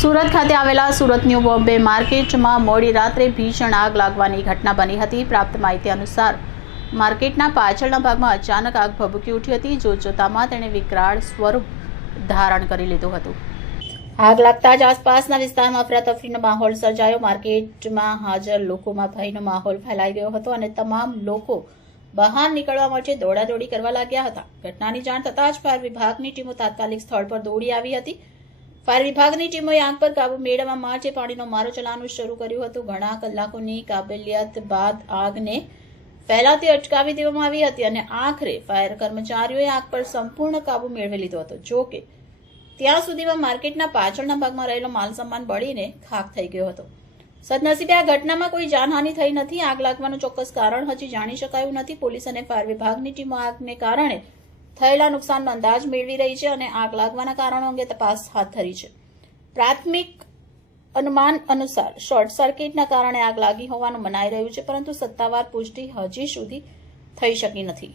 સુરત ખાતે આવેલા સુરત ન્યૂ બોમ્બે માર્કેટમાં મોડી રાત્રે ભીષણ આગ લાગવાની ઘટના બની હતી। પ્રાપ્ત માહિતી અનુસાર માર્કેટના પાછળના ભાગમાં અચાનક આગ ભભૂકી ઉઠી હતી। જોતજોતામાં તેણે વિકરાળ સ્વરૂપ ધારણ કરી લીધું હતું। આગ લાગતા જ આસપાસના વિસ્તારમાં અફરાતફરીનો માહોલ સર્જાયો। માર્કેટમાં હાજર લોકોમાં ભયનો માહોલ ફેલાઈ ગયો હતો અને તમામ લોકો બહાર નીકળવા માટે દોડાદોડી કરવા લાગ્યા હતા। ઘટનાની જાણ થતાં જ ફાયર વિભાગની ટીમો તાત્કાલિક સ્થળ પર દોડી આવી હતી। ફાયર વિભાગની ટીમોએ આગ પર કાબુ મેળવવા માટે પાણીનો મારો ચલાવવાનું શરૂ કર્યું હતું। ઘણા કલાકોની કાબેલિયત બાદ આગને ફેલાતી અટકાવી દેવામાં આવી હતી અને આખરે ફાયર કર્મચારીઓએ આગ પર સંપૂર્ણ કાબુ મેળવી લીધો હતો। જો કે ત્યાં સુધીમાં માર્કેટના પાછળના ભાગમાં રહેલો માલસામાન બળીને ખાખ થઈ ગયો હતો। સદનસીબે આ ઘટનામાં કોઈ જાનહાનિ થઈ નથી। આગ લાગવાનું ચોક્કસ કારણ હજી જાણી શકાયું નથી। પોલીસ અને ફાયર વિભાગની ટીમો આગને કારણે થયેલા નુકસાનનો અંદાજ મેળવી રહી છે અને આગ લાગવાના કારણો અંગે તપાસ હાથ ધરી છે। પ્રાથમિક અનુમાન અનુસાર શોર્ટ સર્કિટના કારણે આગ લાગી હોવાનું મનાઈ રહ્યું છે, પરંતુ સત્તાવાર પુષ્ટિ હજી સુધી થઈ શકી નથી।